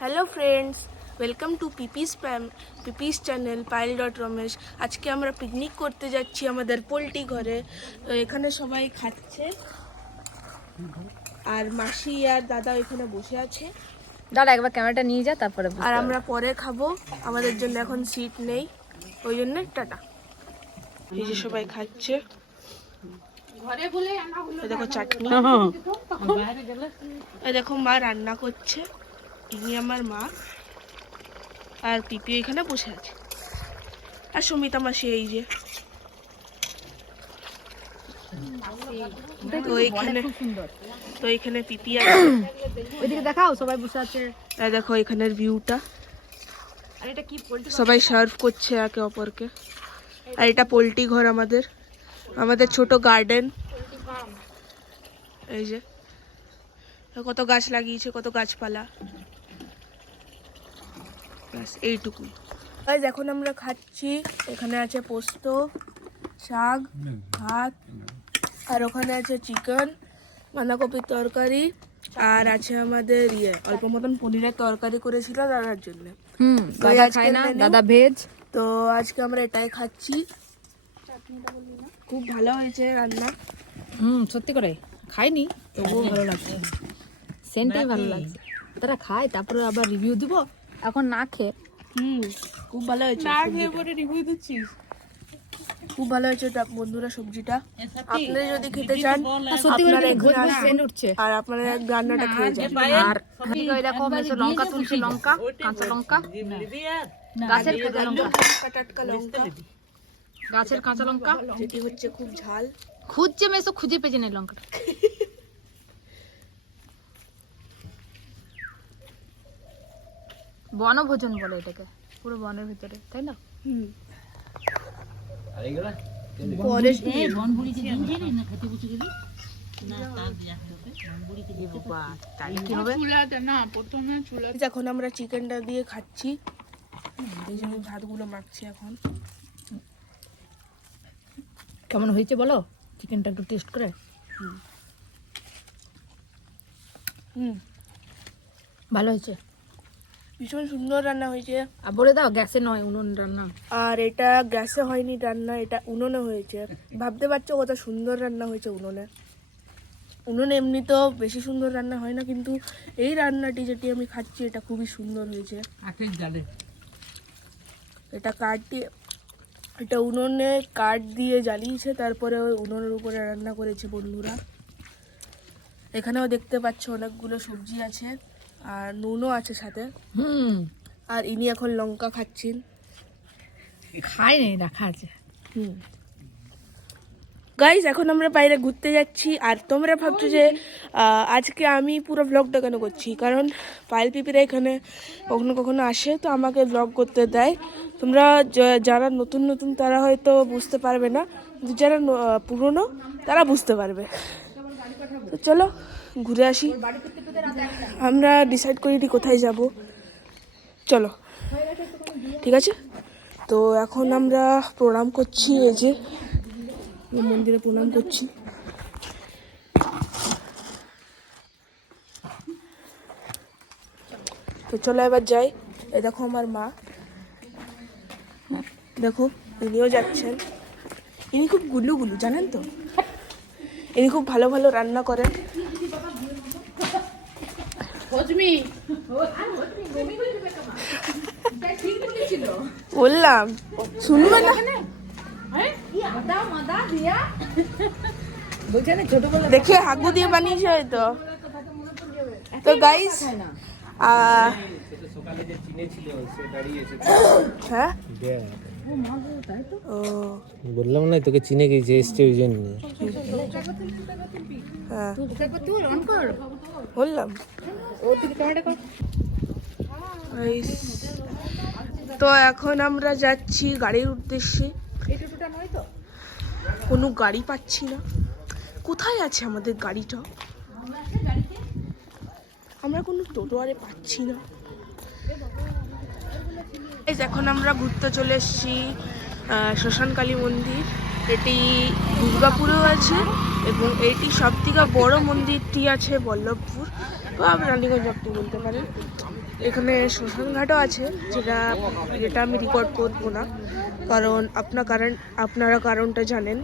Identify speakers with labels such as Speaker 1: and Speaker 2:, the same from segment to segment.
Speaker 1: Hello friends welcome to পিপিস প্যাম পিপিস চ্যানেল পাইল ডট রমেশ আজকে আমরা পিকনিক করতে যাচ্ছি আমাদের পোলট্রি ঘরে। তো এখানে সবাই খাচ্ছে। আর মাসি আর দাদা এখানে বসে আছে।
Speaker 2: দাঁড়া একবার ক্যামেরাটা নিয়ে যা তারপরে
Speaker 1: আর। আমরা পরে খাব। আমাদের জন্য এখন সিট নেই। ওই জন্য টাটা। এই যে সবাই খাচ্ছে। এই দেখো চাটনি। এই দেখো মা রান্না করছে। ইনি আমার মা আর পিপি এখানে বসে আছে। আর সুমিতা মাসি এই যে। তো এখানে তো এখানে পিপি আছে
Speaker 2: ওইদিকে দেখাও সবাই বসে আছে।
Speaker 1: আর দেখো এখানের ভিউটা
Speaker 2: আর এটা কি
Speaker 1: সবাই সার্ভ করছে একে অপরকে। আর এটা পোলট্রি ঘর আমাদের। আমাদের ছোট গার্ডেন এই যে। কত গাছ লাগিয়েছে কত গাছপালা। ব্যাস এইটুকু গাইজ এখন আমরা খাচ্ছি। এখানে আছে পোস্ত শাক ভাত আর ওখানে আছে চিকেন বাঁধাকপির তরকারি আর আছে আমাদের ইয়ে অল্প মতন পনিরের তরকারি করেছিল দাদার জন্য।
Speaker 2: হুম দাদা খায় না দাদা ভেজ।
Speaker 1: তো আজকে আমরা এটাই খাচ্ছি। খুব ভালো হয়েছে রান্না।
Speaker 2: হুম সত্যি করে। খাইনি তবুও ভালো লাগছে। সেন্টটাই ভালো লাগছে। তারা খায় তারপরে আবার রিভিউ দিব। এখন না খেয়ে।
Speaker 1: হুম খুব ভালো হয়েছে সবজিটা।
Speaker 2: রিভিউ দিচ্ছিস।
Speaker 1: খুব ভালো হয়েছে বন্ধুরা সবজিটা। আপনারা যদি খেতে চান
Speaker 2: সত্যি করে
Speaker 1: আপনারা এখানে
Speaker 2: উঠছে।
Speaker 1: আর আপনারা রান্নাটা খেয়ে যান।
Speaker 2: আর দেখো মেসো লঙ্কা তুলছে লঙ্কা কাঁচা লঙ্কা। গাছের কাঁচা লঙ্কা।
Speaker 1: টাটকা লঙ্কা।
Speaker 2: গাছের কাঁচা লঙ্কা?
Speaker 1: যেটি হচ্ছে খুব ঝাল।
Speaker 2: খুঁজছে মেসো খুঁজে পেয়েছে না লঙ্কাটা। বনভোজন বলে এটাকে পুরো বনের ভিতরে তাই না?
Speaker 1: হুম।
Speaker 2: কি? হবে।
Speaker 1: এখন আমরা চিকেনটা দিয়ে খাচ্ছি। এই জন্য ভাতগুলো মাখছি এখন।
Speaker 2: কেমন হয়েছে বলো? চিকেনটা একটু টেস্ট করে?
Speaker 1: হুম।
Speaker 2: ভালো হয়েছে?
Speaker 1: ভীষণ সুন্দর রান্না হয়েছে।
Speaker 2: আর বলে দাও গ্যাসে নয় উনুন রান্না।
Speaker 1: আর এটা গ্যাসে হয়নি রান্না এটা উনুনে হয়েছে। ভাবতে পারছ কত সুন্দর রান্না হয়েছে উনুনে? উনুনে এমনিতেও বেশি সুন্দর রান্না হয় না কিন্তু এই রান্নাটি যেটি আমি খাচ্ছি এটা খুবই সুন্দর হয়েছে। এটা কাঠ দিয়ে এটা উনুনে কাঠ দিয়ে জ্বালিয়েছে তারপরে ওই উনুনের উপরে রান্না করেছে বন্ধুরা। এখানেও দেখতে পাচ্ছ অনেকগুলো সবজি আছে। আর নুনও আছে সাথে।
Speaker 2: হুম।
Speaker 1: আর ইনি এখন লঙ্কা খাচ্ছেন।
Speaker 2: খাই নেই রাখা আছে
Speaker 1: হুম। গাইজ এখন আমরা বাইরে ঘুরতে যাচ্ছি। আর তোমরা ভাবছ যে আজকে আমি পুরো ব্লগটা কেন করছি? কারণ পায়েল পিপিরা এখানে কখনো কখনো আসে তো আমাকে ব্লগ করতে দেয়। তোমরা যারা নতুন নতুন তারা হয়তো বুঝতে পারবে না। যারা ন- পুরনো তারা বুঝতে পারবে। তো চলো। ঘুরে আসি। আমরা ডিসাইড করিনি কোথায় যাব। চলো। ঠিক আছে? তো এখন আমরা প্রণাম করছি, এই যে মন্দিরে প্রণাম করছি। তো চলো এবার যাই। এই দেখো আমার মা। দেখো, ইনিও যাচ্ছেন। ইনি খুব গুলু গুলু জানেন তো? ইনি খুব ভালো ভালো রান্না করেন। বললাম শুনবে না? দেখে হাগু দিয়ে বানিয়েছে হয়তো। তো গাইস হ্যাঁ? ও।
Speaker 3: বললাম না তোকে চিনে গেছে এসছে ওই জন্য।
Speaker 1: হ্যাঁ। বললাম। তো এখন আমরা যাচ্ছি গাড়ির উদ্দেশ্যে। কোনো গাড়ি পাচ্ছি না। কোথায় আছে আমাদের গাড়িটা? আমরা কোনো টোটো আরে পাচ্ছি না। এখন আমরা ঘুরতে চলে এসেছি শ্মশানকালী মন্দির। এটি দুর্গাপুরেও আছে। এবং এটি সব থেকে বড় মন্দিরটি আছে বল্লভপুর। বা রানীগঞ্জ আপনি বলতে পারেন। এখানে শ্মশান ঘাটও আছে, যেটা যেটা আমি রেকর্ড করব না। কারণ আপনার কারণ, আপনারা কারণটা জানেন।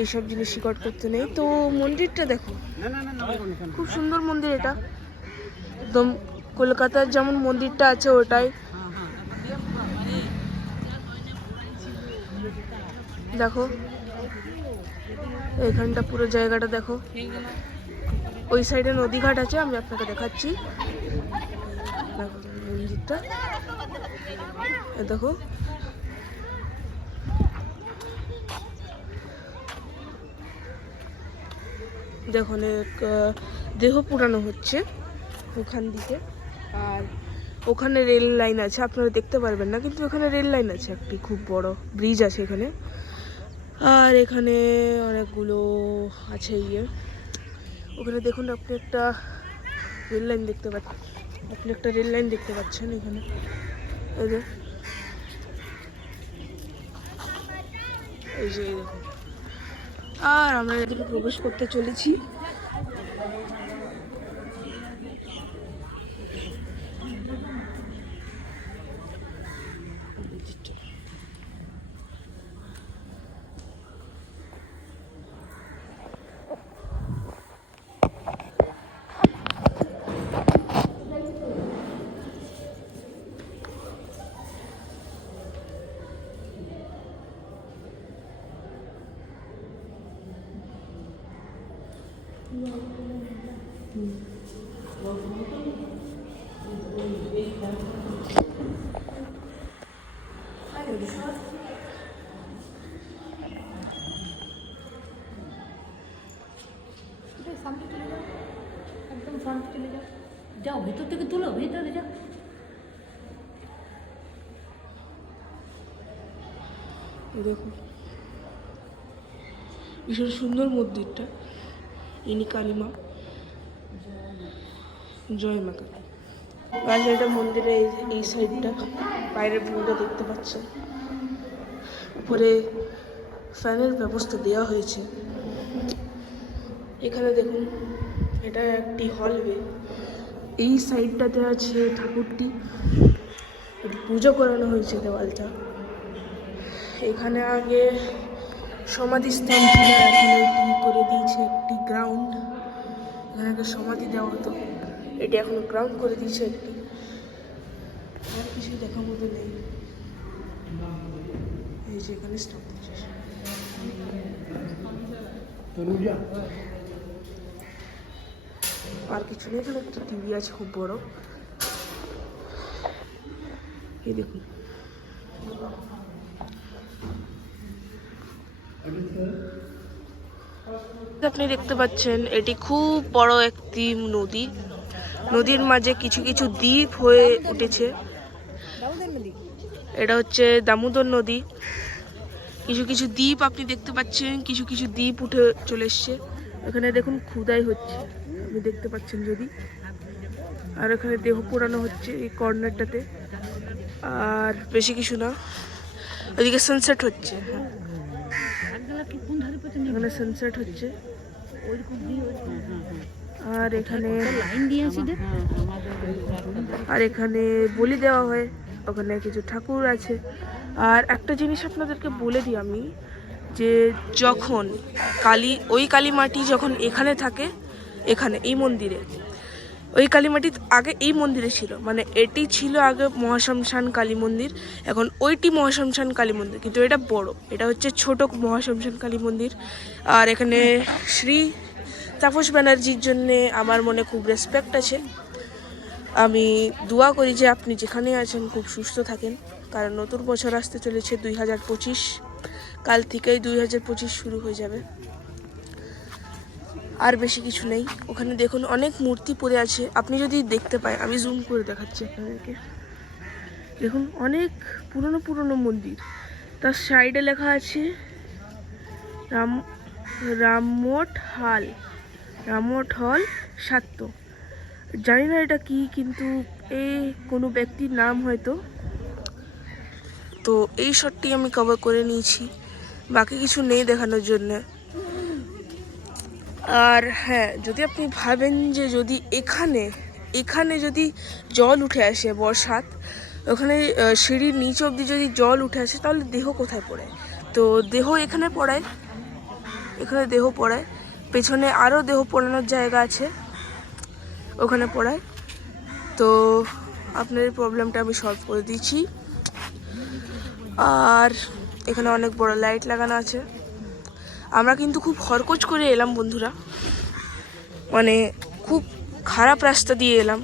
Speaker 1: এইসব জিনিস রেকর্ড করতে নেই। তো মন্দিরটা দেখো, খুব সুন্দর মন্দির এটা। একদম কলকাতার যেমন মন্দিরটা আছে ওটাই। দেখো এখানটা পুরো জায়গাটা দেখো। ওই সাইডে নদীঘাট আছে আমি আপনাকে দেখাচ্ছি। দেখো মন্দিরটা। দেখো। এক আহ, দেহ পুরানো হচ্ছে ওখান দিকে। আর ওখানে রেল লাইন আছে আপনারা দেখতে পারবেন না কিন্তু ওখানে রেল লাইন আছে একটি খুব বড় ব্রিজ আছে এখানে। আর এখানে অনেকগুলো আছে ইয়ে। ওখানে দেখুন আপনি একটা রেল লাইন দেখতে পাচ্ছেন। আপনি একটা রেল লাইন দেখতে পাচ্ছেন এখানে। এই যে। এই যে আর আমরা এদিকে প্রবেশ করতে চলেছি।
Speaker 2: একদম চলে যাও যাও ভেতর থেকে তুলো ভেতরে
Speaker 1: এই দেখুন ভীষণ সুন্দর মন্দিরটা। ইনি কালিমা জয় মা কালী। গাছ এটা মন্দিরে এই সাইডটা, বাইরের ভিউটা দেখতে পাচ্ছেন। উপরে ফ্যানের ব্যবস্থা দেওয়া হয়েছে। এখানে দেখুন, এটা একটি হলওয়ে এই সাইডটাতে আছে ঠাকুরটি। পুজো করানো হয়েছে দেওয়ালটা। এখানে আগে সমাধিস্থান ছিল এখন করে দিয়েছে একটি গ্রাউন্ড এখানে সমাধি দেওয়া হতো। এটি এখন গ্রাউন্ড করে দিয়েছে একটি। আর কিছু দেখার মতো নেই। এই যে এখানে স্টপ আর কিছু নেই এখানে একটা টিভি আছে খুব বড়। এই দেখুন। আপনি দেখতে পাচ্ছেন, এটি খুব বড় একটি নদী। নদীর মাঝে কিছু কিছু দ্বীপ হয়ে উঠেছে। এটা হচ্ছে দামোদর নদী। কিছু কিছু দ্বীপ আপনি দেখতে পাচ্ছেন, কিছু কিছু দ্বীপ উঠে চলে এসছে। এখানে দেখুন খুদাই হচ্ছে। আপনি দেখতে পাচ্ছেন যদি। আর এখানে দেহ পোড়ানো হচ্ছে এই কর্নারটাতে। আর বেশি কিছু না। ওদিকে সানসেট হচ্ছে। এখানে সানসেট হচ্ছে। আর এখানে আর এখানে বলি দেওয়া হয়, ওখানে কিছু ঠাকুর আছে। আর একটা জিনিস আপনাদেরকে বলে দিই আমি, যে যখন কালী, ওই কালী মাটি যখন এখানে থাকে, এখানে, এই মন্দিরে ওই কালী মাটি আগে এই মন্দিরে ছিল। মানে এটি ছিল আগে মহাশ্মশান কালী মন্দির, এখন ওইটি মহাশ্মশান কালী মন্দির। কিন্তু এটা বড়। এটা হচ্ছে ছোট মহাশ্মশান কালী মন্দির। আর এখানে শ্রী তাপস ব্যানার্জির জন্যে আমার মনে খুব রেসপেক্ট আছে। আমি দোয়া করি যে আপনি যেখানে আছেন খুব সুস্থ থাকেন। কারণ নতুন বছর আসতে চলেছে দুই হাজার পঁচিশ। কাল থেকেই দুই হাজার পঁচিশ শুরু হয়ে যাবে। আর বেশি কিছু নেই। ওখানে দেখুন অনেক মূর্তি পড়ে আছে। আপনি যদি দেখতে পায়, আমি জুম করে দেখাচ্ছি আপনাদেরকে। দেখুন অনেক পুরনো পুরনো মন্দির। তার সাইডে লেখা আছে, রাম রামমঠ হাল রামমঠ হল সাত্য। জানি না এটা কি, কিন্তু এই কোনো ব্যক্তির নাম হয়তো। তো এই শটটি আমি কভার করে নিয়েছি। বাকি কিছু নেই দেখানোর জন্যে। আর হ্যাঁ যদি আপনি ভাবেন যে যদি এখানে এখানে যদি জল উঠে আসে বর্ষাত, ওখানে সিঁড়ির নিচ অবধি যদি জল উঠে আসে, তাহলে দেহ কোথায় পড়ে? তো দেহ এখানে পড়ায়, এখানে দেহ পড়ায়, পেছনে আরও দেহ পড়ানোর জায়গা আছে, ওখানে পড়ায়। তো আপনার প্রবলেমটা আমি সলভ করে দিচ্ছি। আর এখানে অনেক বড় লাইট লাগানো আছে। আমরা কিন্তু খুব খরকোচ করে এলাম বন্ধুরা। মানে খুব খারাপ রাস্তা দিয়ে এলাম।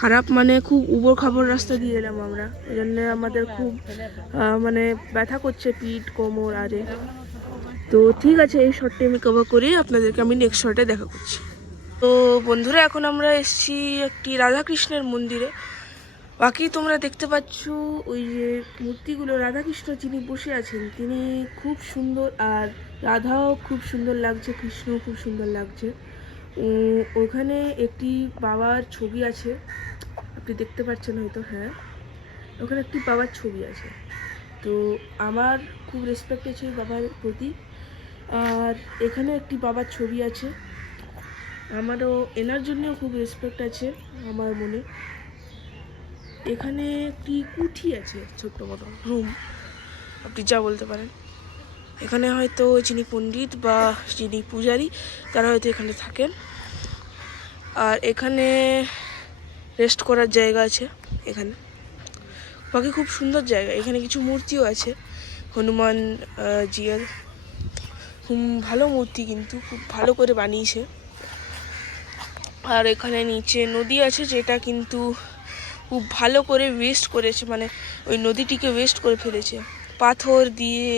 Speaker 1: খারাপ মানে খুব উবর খাবর রাস্তা দিয়ে এলাম আমরা। এই জন্য আমাদের খুব মানে ব্যথা করছে পিঠ, কোমর, আরে। তো ঠিক আছে, এই শর্টটি আমি কভার করে আপনাদেরকে আমি নেক্সট শর্টে দেখা করছি। তো বন্ধুরা, এখন আমরা এসেছি একটি রাধাকৃষ্ণের মন্দিরে। বাকি তোমরা দেখতে পাচ্ছ ওই যে মূর্তিগুলো রাধাকৃষ্ণ যিনি বসে আছেন, তিনি খুব সুন্দর আর রাধাও খুব সুন্দর লাগছে, কৃষ্ণও খুব সুন্দর লাগছে। ওখানে একটি বাবার ছবি আছে, আপনি দেখতে পাচ্ছেন হয়তো হ্যাঁ। ওখানে একটি বাবার ছবি আছে। তো আমার খুব রেসপেক্ট আছে ওই বাবার প্রতি। আর এখানে একটি বাবার ছবি আছে। আমারও, এনার জন্যও খুব রেসপেক্ট আছে আমার মনে। এখানে একটি কুঠি আছে, ছোট্ট মতো রুম আপনি যা বলতে পারেন। এখানে হয়তো যিনি পণ্ডিত বা যিনি পূজারী, তারা হয়তো এখানে থাকেন। আর এখানে রেস্ট করার জায়গা আছে, এখানে। বাকি খুব সুন্দর জায়গা। এখানে কিছু মূর্তিও আছে, হনুমান জিয়ার খুব ভালো মূর্তি কিন্তু, খুব ভালো করে বানিয়েছে। আর এখানে নিচে নদী আছে, যেটা কিন্তু খুব ভালো করে ওয়েস্ট করেছে মানে ওই নদীটিকে ওয়েস্ট করে ফেলেছে। পাথর দিয়ে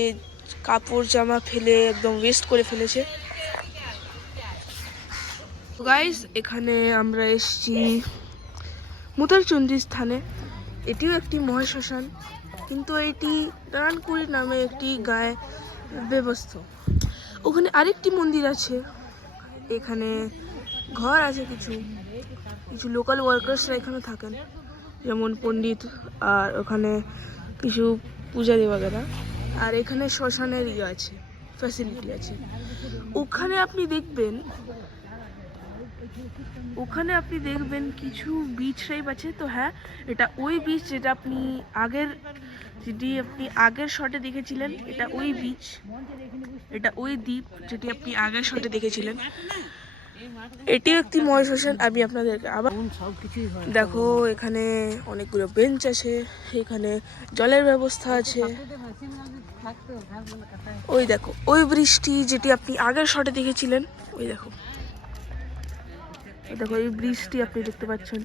Speaker 1: কাপড় জামা ফেলে একদম ওয়েস্ট করে ফেলেছে। গাইস এখানে আমরা এসেছি মুতারচন্ডী স্থানে। এটিও একটি মহাশ্মশান, কিন্তু এটি নারায়ণপুরী নামে একটি গায়ে ব্যবস্থ। ওখানে আরেকটি মন্দির আছে। এখানে ঘর আছে কিছু। কিছু লোকাল ওয়ার্কার্সরা এখানে থাকেন। যেমন পণ্ডিত আর ওখানে কিছু পূজারি বাগেরা আর এখানে শ্মশানের ইয়ে আছে ফ্যাসিলিটি আছে। ওখানে আপনি দেখবেন, ওখানে আপনি দেখবেন কিছু বিচ টাইপ আছে তো হ্যাঁ এটা ওই বিচ যেটা আপনি আগের যেটি আপনি আগের শটে দেখেছিলেন, এটা ওই বিচ এটা ওই দ্বীপ যেটি আপনি আগের শটে দেখেছিলেন। এটিও একটি মহাশ্মশান আমি আপনাদেরকে আবার দেখো, এখানে অনেকগুলো বেঞ্চ আছে, এখানে জলের ব্যবস্থা আছে। ওই দেখো, ওই বৃষ্টি যেটি আপনি আগের শটে দেখেছিলেন, ওই দেখো। দেখো, এই বৃষ্টি আপনি দেখতে পাচ্ছেন।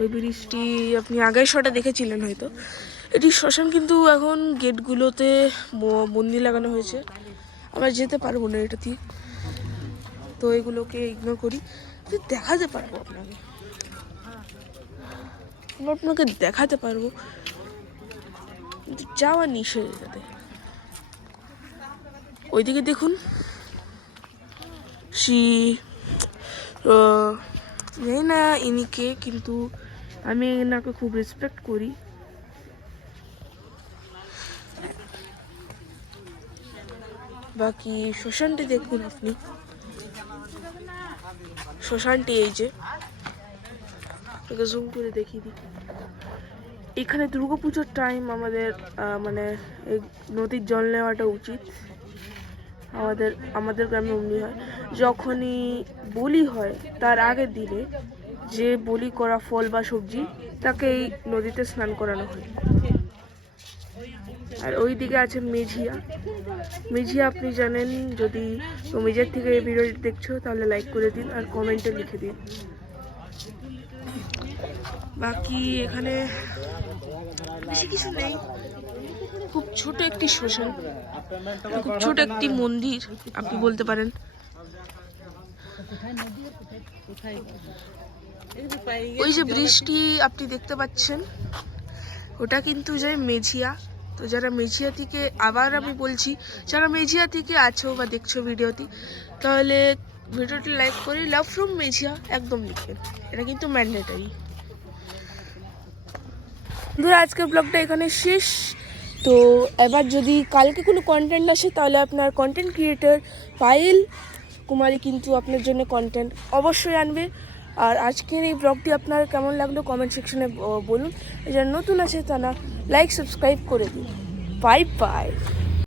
Speaker 1: ওই বৃষ্টি আপনি আগের শটে দেখেছিলেন হয়তো। এটি শ্মশান কিন্তু এখন গেটগুলোতে বন্দি লাগানো হয়েছে। আমরা যেতে পারব না এটা দিয়ে তো এগুলোকে ইগনোর করি। দেখাতে পারব আপনাকে। আপনাকে দেখাতে পারব। যাওয়া নিষেধ এটাতে। ওইদিকে দেখুন। সি জানি না ইনিকে কিন্তু আমি এনাকে খুব রেসপেক্ট করি। বাকি শ্মশানটি দেখুন আপনি। শ্মশানটি এই যে। জুম করে দেখিয়ে দিই। এখানে দুর্গাপুজোর টাইম আমাদের মানে নদীর জল নেওয়াটা উচিত। আমাদের আমাদের গ্রামে অমনি হয়। যখনই বলি হয়, তার আগের দিনে যে বলি করা ফল বা সবজি তাকে এই নদীতে স্নান করানো হয়। আর ওই দিকে আছে মেঝিয়া। মেঝিয়া আপনি জানেন, যদি তো মেঝের থেকে এই ভিডিওটি দেখছ, তাহলে লাইক করে দিন আর কমেন্টে লিখে দিন। বাকি এখানে বেশি কিছু নেই। খুব ছোট একটি শ্মশান, খুব ছোট একটি মন্দির, আপনি বলতে পারেন। ওই যে বৃষ্টি আপনি দেখতে পাচ্ছেন, ওটা কিন্তু যায় মেঝিয়া। তো যারা মেঝিয়া থেকে আবার আমি বলছি, যারা মেঝিয়া থেকে আছো বা দেখছ ভিডিওটি, তাহলে ভিডিওটি লাইক করে লাভ ফ্রম মেঝিয়া একদম লিখবেন এটা কিন্তু ম্যান্ডেটারি। বন্ধুরা আজকের ব্লগটা এখানে শেষ। তো এবার যদি কালকে কোনো কন্টেন্ট আসে, তাহলে আপনার কন্টেন্ট ক্রিয়েটর ফাইল কুমারী কিন্তু আপনার জন্য কন্টেন্ট অবশ্যই আনবে। আর আজকের এই ব্লগটি আপনার কেমন লাগল কমেন্ট সেকশনে বলুন। যারা নতুন আছে তারা লাইক সাবস্ক্রাইব করে দিন। Bye bye